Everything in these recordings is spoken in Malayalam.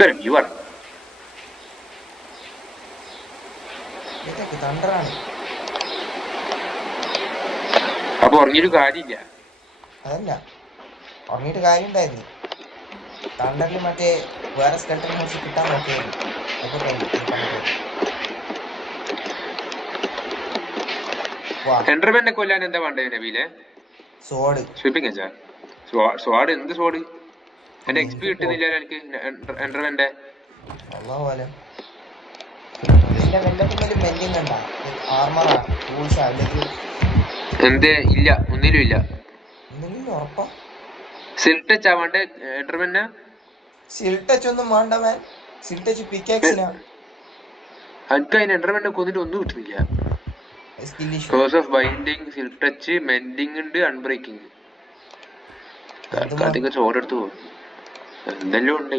വ്യൂ ആണ്. അപ്പൊ ഉറങ്ങിയൊരു കാര്യമില്ല. അതല്ല ഉറങ്ങിയിട്ട് കാര്യം ഉണ്ടായിരുന്നു. തണ്ടറിൽ മറ്റേ വേറെ സ്കെൽട്ടൻ ഹൗസ് കിട്ടാൻ നോക്കിയായിരുന്നു. അപ്പൊ കഴിഞ്ഞു കണ്ടിട്ട്. എൻഡർമാനെ കൊല്ലാൻ എന്താ വേണ്ടത് നബീലെ? സോഡ്. സ്വിപ്പിംഗ് വെച്ചാ സ്വാഡ്. എന്ത് സ്വാഡ്? എന്റെ എക്സ്പി കിട്ടുന്നില്ല എനിക്ക് എൻഡർമാന്റെ. പോലെ നിന്റെ വെല്ലത്തുമ്മേലും മെന്റിങ് ഉണ്ടാ? ആർമറാ ടൂൾസാ അല്ലെങ്കിൽ എന്തേ? ഇല്ല, ഒന്നിലും ഇല്ല. എന്തെങ്കിലും ഉറപ്പാ? സിൽട്ടച്ച് ആവാണ്ട് എൻഡർമാനെ. സിൽട്ടച്ച് ഒന്നും വേണ്ട മാൻ. സിൽട്ടച്ച് പിക്കാക്സിനാ. എനിക്ക് അതിന് എൻഡർമാനെ കൊന്നിട്ട് ഒന്നും കിട്ടുന്നില്ല. കോഴ്സ് ഓഫ് ബൈൻഡിങ്, സിൽട്ടച്ച്, മെൻഡിങ് ഉണ്ട്, അൺബ്രേക്കിംഗ്. തൽക്കാലത്തേക്ക് ചോടെടുത്ത് പോകും. എന്തെല്ലാം ഉണ്ട്.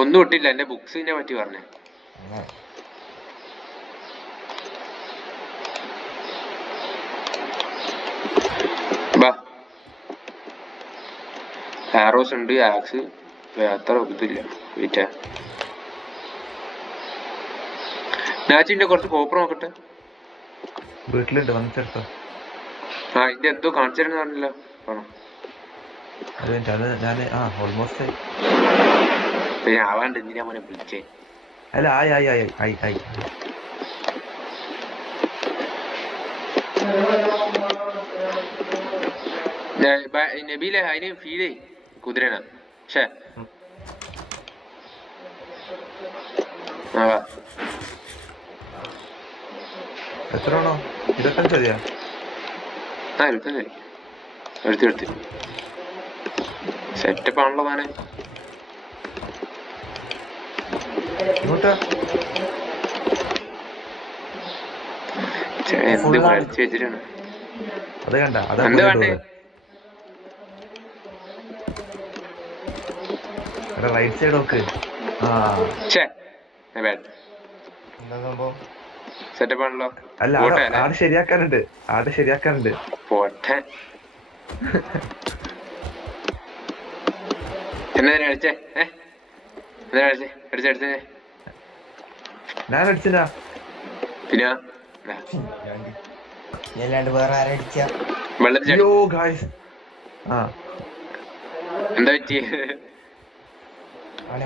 ഒന്നും ഇട്ടില്ല. എന്റെ ബുക്സിനെ പറ്റി പറഞ്ഞേ. ആറോസ് ഉണ്ട്, ആക്സ് അത്ര ഇതില്ല. വീറ്റാ നാച്ചിന്റെ കുറച്ച് കോപ്പർ നോക്കട്ടെ. വീട്ടിലുണ്ട്, വന്നിട്ടെടുത്തോ. ആ ഇതിന്റെ എന്തോ കാണിച്ചിരുന്നു പറഞ്ഞല്ലോ. ഓൾമോസ്റ്റ് ആവാണ്ട് എന്തിനാ മോനെ വിളിച്ചേ? അല്ല ആയി. നബീലെ അതിന് ഫീലേ കുതിരനാ. ഷേ എത്രയാണോ? 25 മതിയാ? 25 എടുത്ത് സെറ്റപ്പ് ആണല്ലോ മാനെ. എന്ത് കളിച്ച് വെച്ചിട്ടാണ്. അത് കണ്ട എന്താ വേണ്ടേ? റൈറ്റ് സൈഡ് നോക്ക്. സെറ്റപ്പ് ആണല്ലോ. അല്ല ആട് ശരിയാക്കാനുണ്ട്. പോട്ടെ. എന്നാ അടിച്ചേ? അടിച്ചേ ഞാൻ അടിച്ചില്ല. പിന്നെ എന്താ പറ്റി?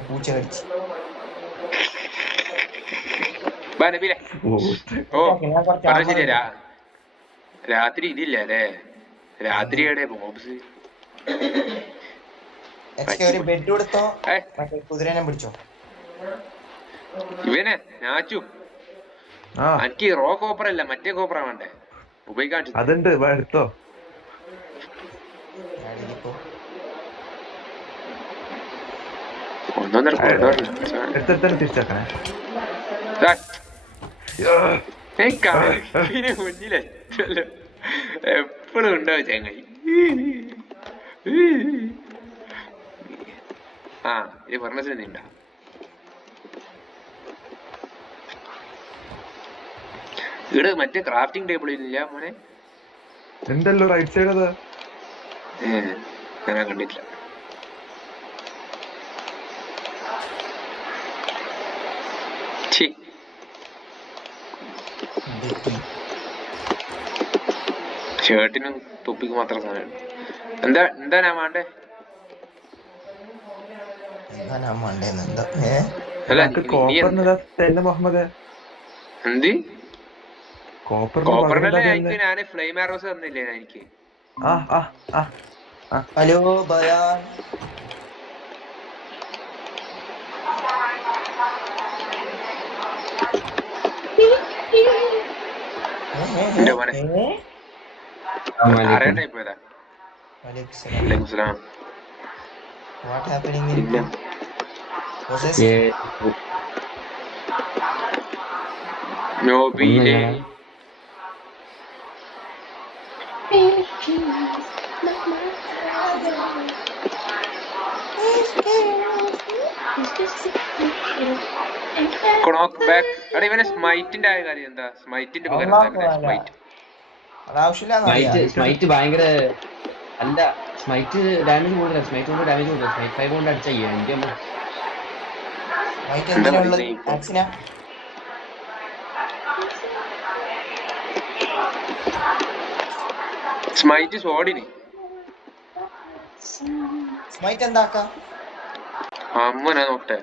പൂച്ച കടിച്ചു. ശരിയാ. രാത്രി ഇതില്ല അല്ലേ? രാത്രിയുടെ ബോബ്സ് ബെഡ് കൊടുത്തോ? കുതിരനെ പിടിച്ചോ? ഇവനെ നാച്ചു. എനിക്ക് റോ കോപ്പർ അല്ല, മറ്റേ കോപ്പറ വേണ്ടേ ഉപയോഗിക്കാൻ. അതുണ്ട്, എടുത്തോ. തിരിച്ചാക്കണേ. മുന്നിലെ എപ്പോഴും ഉണ്ടാവും ചങ്ങായി. ഇത് പറഞ്ഞിട്ടുണ്ട. ഇവിടെ മറ്റേ ക്രാഫ്റ്റിംഗ് ടേബിൾ ഇല്ല മോനെ? ഉണ്ടല്ലോ റൈറ്റ് സൈഡ്. അത് ഞാൻ കണ്ടിട്ടില്ല. ഷർട്ടിനും തൊപ്പിക്ക് മാത്രം സാധനം. എന്താ ഞാൻ വേണ്ടേ? കോപ്പറിനല്ലേ എനിക്ക് ഞാന് ഫ്ലെയിം ആരോസ് തന്നില്ലേ എനിക്ക്? ഹലോ ബയാൻ. അറിയണ്ടേ ഇപ്പോഴാ? What happening in നോബിലെ ഇവനെ സ്മൈറ്റിന്റെ ആയ കാര്യം എന്താ? സ്മൈറ്റിന്റെ പകരം സ്മൈറ്റ് ഭയങ്കര അല്ല സ്മൈറ്റ് ഡാമേജ് കൂടുതലാണ്. സ്മൈറ്റ് കൊണ്ട് ഡാമേജ് കൂടുതലാണ്. സ്മൈറ്റ് 5 കൊണ്ട് അടിച്ചാൽ എൻ്റെ അമ്മ. മൈറ്റ് എന്താ എന്തിനാ ഉള്ളത്? പറയുന്നേ ഇപ്പൊ? ആക്സിനാ? സ്മൈറ്റ് സോഡിന് സ്മൈറ്റ് എന്താക്കാ? അമ്മനാ നോക്കട്ടെ.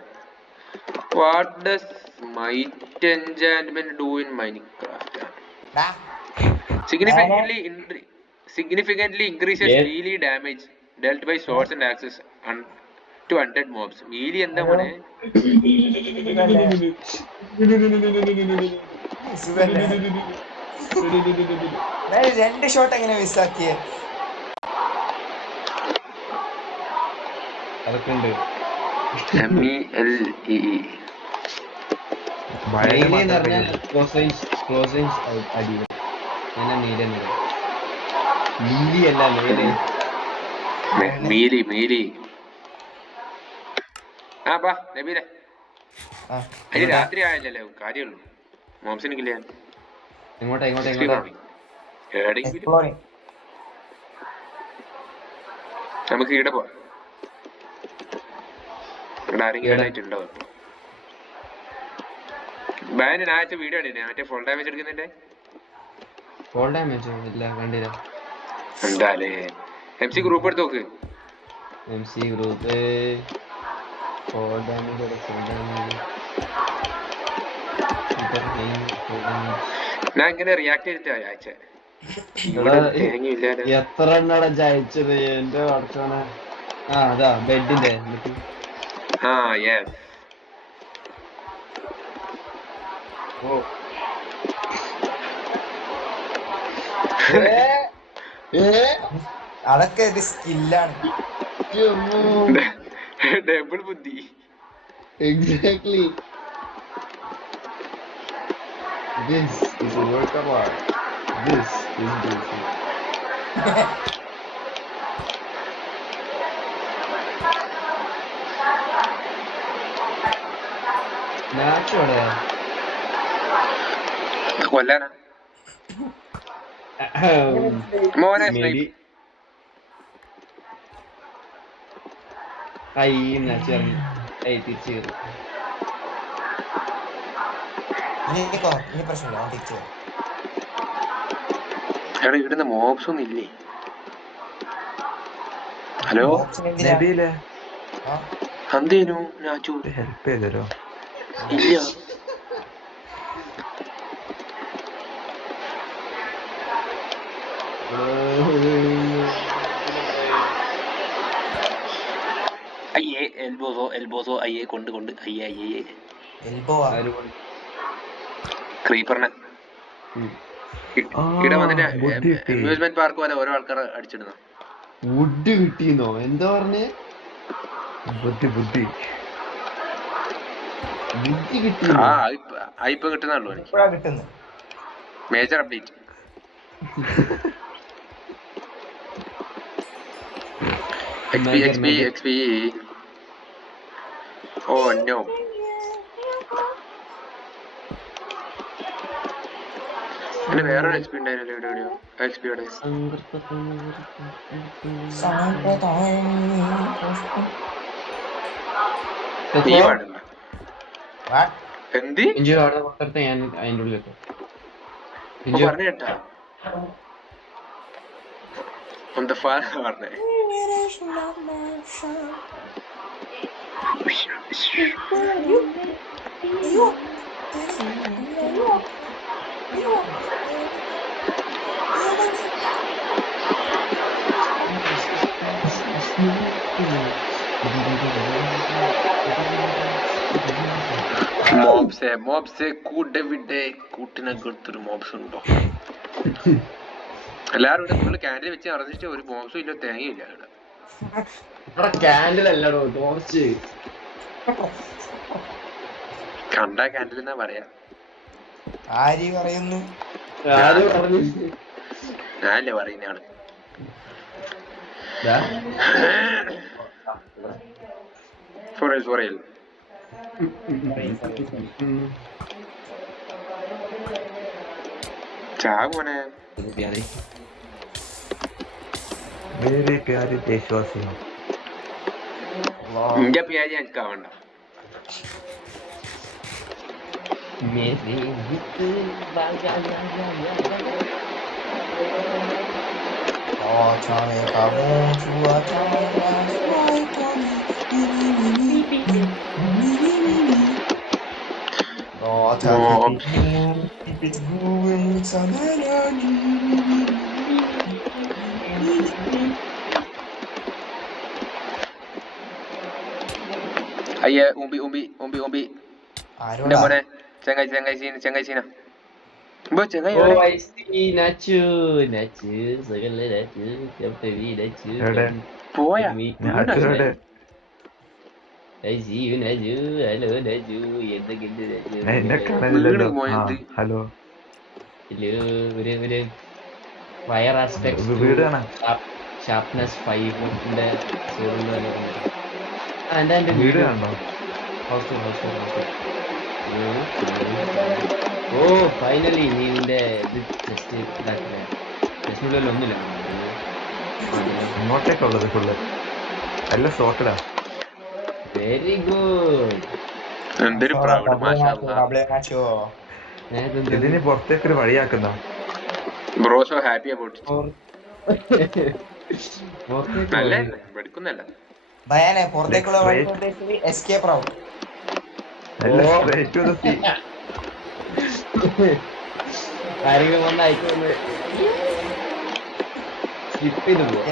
What does smite enchantment do in Minecraft? ഡാ, significantly increases Yes. melee damage dealt by swords and axes to undead mobs. melee എന്താ മോനെ? സുഖല്ലേ? ഞാൻ 2 ഷോട്ട് എങ്ങനെ മിസ്സാക്കിയേ? അതൊക്കെ ഉണ്ട്. MELEE. വയലിന് മെയിലി എന്ന് മാത്രം പറഞ്ഞാൽ ക്ലോസ് റേഞ്ച് അടി. ഞാൻ നീല മീലി അല്ല മേലെ. melee. ആ ബാ നബീലെ, ആ, അതിന് രാത്രി ആയല്ലേ കാര്യമുള്ളൂ. മോംസിനിക്കില്ല എങ്ങോട്ടാ എവിടെയെങ്കിലും exploring. നമുക്ക് ഇവിടെ പോവാം. ഇവിടെ ആരെങ്കിലും ആയിട്ടുണ്ടോ? ബാൻ ആഴ്ച വീഡിയോ ആണ് മറ്റേ ഫുൾ ഡാമേജ് എടുക്കുന്നുണ്ട്. ഫുൾ ഡാമേജ് ഇല്ല, കണ്ടില്ല. എന്താലേ MC ഗ്രൂപ്പ് എടുത്ത് നോക്ക്. MC group full damage. ഞാൻ ഇങ്ങനെ റിയാക്ട് ചെയ്തിട്ട് ആഴ്ച തേങ്ങയില്ലാതെ. എത്ര എണ്ണാണ് ജയിച്ചത് എന്റെ പഠിച്ചോനെ. ആ അതാ ബെഡിന്റെ ആ യെസ്. ഓ അതൊക്കെ ഒരു സ്കില്ലാണ്. ഡബിൾ ബുദ്ധി. Exactly. This is a work of art. This is beautiful. നാച്ചോടെ കൊല്ലാനാ മോനെ മേബി ഐ നാച്ചു തിരിച്ചു കയറി. ഇനി പ്രശ്നമില്ല, ഞാൻ തിരിച്ചു വരാം. എടാ ഇവിടുന്ന് മോബ്സ് ഒന്നും ഇല്ലേ? ഹലോ ഓപ്ഷൻ എന്തിനാ? നബീലെ ആ, എന്തേനു നാച്ചു? ഹെൽപ്പ് ചെയ്തരോ? ഇല്ല അയ്യേ എൽബോസോ അയ്യേ കൊണ്ട് അയ്യേ എൽബോ ആ. ക്രീപ്പറിനെ ഇവിടെ വന്നിട്ട് ബുദ്ധി കിട്ടി. അമ്യൂസ്മെന്റ് പാർക്ക് പോലെ ഓരോ ആൾക്കാർ അടിച്ചിടുന്നു. വുഡ് കിട്ടിയെന്നോ? എന്താ പറഞ്ഞേ? ബുദ്ധി ബുദ്ധി കിട്ടി. ആ ഇപ്പൊ കിട്ടുന്നുള്ളൂ എനിക്ക്. ഇപ്പോഴാ കിട്ടുന്നത്. Major update. XP. Oh no. പിന്നെ വേറൊരു XP ഉണ്ടായിരുന്നല്ലോ. എവിടെയോ XP യുടെ ഈ പാടുണ്ട What? എന്തി ഇഞ്ചി അവിടെ കൊടുത്തിട്ട് ഞാൻ അതിൻ്റെ ഉള്ളിൽ പറഞ്ഞു കേട്ടാ എന്താ പറഞ്ഞേ? മോബ്സെ കൂടെ കൂട്ടിനകത്തൊരു മോബ്സ് ഉണ്ടോ? എല്ലാരും ഇവിടെ ഫുള്ള് ക്യാൻഡിൽ വെച്ച് അറിഞ്ഞിട്ട് ഒരു മോബ്സും ഇല്ല, തേങ്ങയില്ല ഇവിടെ. ക്യാൻഡിൽ അല്ലടോ ടോർച്ച്. കണ്ടാ ക്യാൻഡിൽ എന്നാ പറയാ. ആര് പറയുന്നു? ഞാനല്ലേ പറയുന്ന ആള്. ഫോറൽ ചാ മോനെ. मेरे प्यारे देशवासियों ഇന്റെ പേര് എനിക്കാവണ്ട. मेरे मित्र बाजा या Acane kabucu, acane kabucu, അയ്യ ഉമ്പി എന്റെ മോനെ ചങ്ങായിച്ചീന ചങ്ങായി Oh, എവിടെ? I see Nacho, segala Nacho, siapa ni Nacho? എവിടെ? പോയാ നാച്ചുറോടെ I see you Nacho, hello Nacho, എന്തൊക്കെയുണ്ട് Nacho? എന്നെ കാണാനില്ലല്ലോ. വീണ് പോയത്. ഹലോ Hello, ഒരു ഫയർ ആസ്പെക്ട്സ് വീട് കാണാ. ഷാർപ്നെസ് 5ന്റെ സോളിൽ എന്റെ വീട് കാണണോ? ഹൗസ് ഓ ഫൈനലി നീ നിന്റെ ഇത് ടെസ്റ്റ് ഇതാക്കില്ലേ ടെസ്റ്റിനുള്ളിൽ ഒന്നുമില്ല ഇങ്ങോട്ടേക്കുള്ളത് ഫുള്ള് എല്ലാം സോർട്ടഡാ. വെരി ഗുഡ് എന്തൊരു പ്രൗഡ് മാഷാഅല്ലാ. ഇതിന് പുറത്തേക്കൊരു വഴിയാക്കുന്ന ബ്രോ സോ ഹാപ്പി അബൌട്ട് നല്ല പഠിക്കുന്നല്ല. ഭയാനെ പുറത്തേക്കുള്ള വഴി എസ്കേപ്പ് റൗട്ട്. എല്ലാം straight to the sea. ആരെങ്കിലും വന്ന് അയക്കൊന്ന് സ്കിപ്പ് ചെയ്ത് പോവാ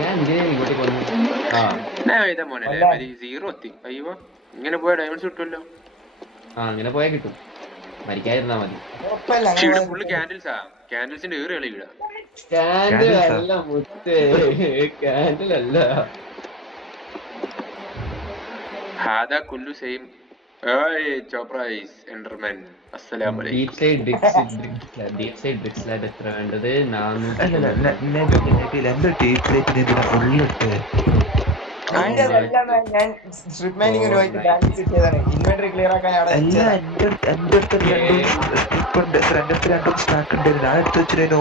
ഞാൻ ഇതിനെ ഇങ്ങോട്ടേക്ക് വന്നു ഞാൻ എഴുതാ മോനല്ലേ സീറോ എത്തി. അയ്യോ ഇങ്ങനെ പോയ ഡയമണ്ട്സ് കിട്ടുമല്ലോ. അങ്ങനെ പോയാൽ കിട്ടും മരിക്കാതിരുന്നാ മതി ഉറപ്പല്ല പക്ഷെ ഇവിടെ അങ്ങനെ ഫുള്ള് ക്യാൻഡിൽസാ. ക്യാൻഡിൽസിന്റെ ഏറ് കളി ഇവിടെ. കാൻഡിൽ അല്ല മുത്തേ കാൻഡിൽ അല്ല ഹാദാ കുല്ലു സെയിം. ഏയ് ചോപ്രൈസ് എൻഡർമാൻ അസ്സലാമു അലൈക്കും. ഡീപ് സൈഡ് ബ്രിക്സ് എത്ര വേണ്ടത് 400 അല്ലല്ല എന്റെ ടീച്ചിലേക്ക് ഇതിനെ ഫുള്ളിട്ട് അതിന്റെ അതെല്ലാം ഞാൻ സ്ട്രിപ്പ് മൈനിങ്ങിന് പോയിട്ട് ബാലൻസ് ചെയ്തതാണ്. ഇൻവെന്ററി ക്ലിയർ ആക്കാൻ അവിടെ അല്ല വെച്ചതാ. എന്റെ അടുത്ത് രണ്ടും സ്റ്റാക്ക് ഉണ്ടായിരുന്നു. ഞാൻ എടുത്ത് വെച്ചിരുന്നു.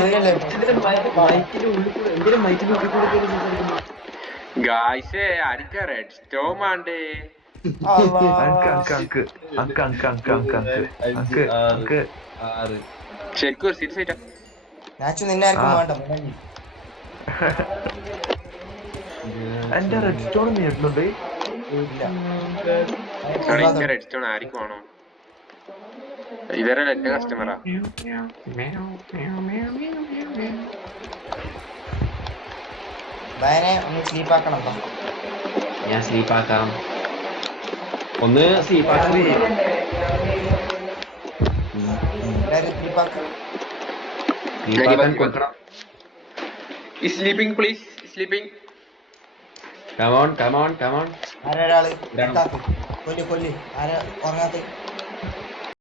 ഇതിലല്ലേ മൈക്കിന്റെ ഉള്ളിൽ കൂടെ എന്തിനാ മൈക്കിന്റെ ഉള്ളിൽ കൂടെ കയറി സംസാരിക്കുന്നു ഗായ്സേ ആരിക്കാ റെഡ് സ്റ്റോം ആണ്ടേ. ശരിക്കും ഒരു സീരിയസ് ആയിട്ടാ. നാച്ചു നിന്നെ ആർക്കും വേണ്ട മുടങ്ങി. എന്റെ റെഡ് സ്റ്റോൺ നേടുന്നുണ്ട്. ഇല്ല എനിക്ക് റെഡ് സ്റ്റോൺ ആയിരിക്കും ആണോ? ഇവരെ എന്റെ കസ്റ്റമറാ. ഭയനെ ഒന്ന് സ്ലീപ്പ് ആക്കണം. ഞാൻ സ്ലീപ്പ് ആക്കാം ഒന്ന് സ്ലീപ്പ് ആക്കാം എല്ലാരും സ്ലീപ്പ് ആക്കാം. സ്ലീപ്പ് ആക്കാൻ കൊടുക്കണം സ്ലീപ്പിംഗ് പ്ലീസ് സ്ലീപ്പിംഗ്. കമോൺ ആരൊരാള് കൊല്ലി ആരെ ഉറങ്ങാത്ത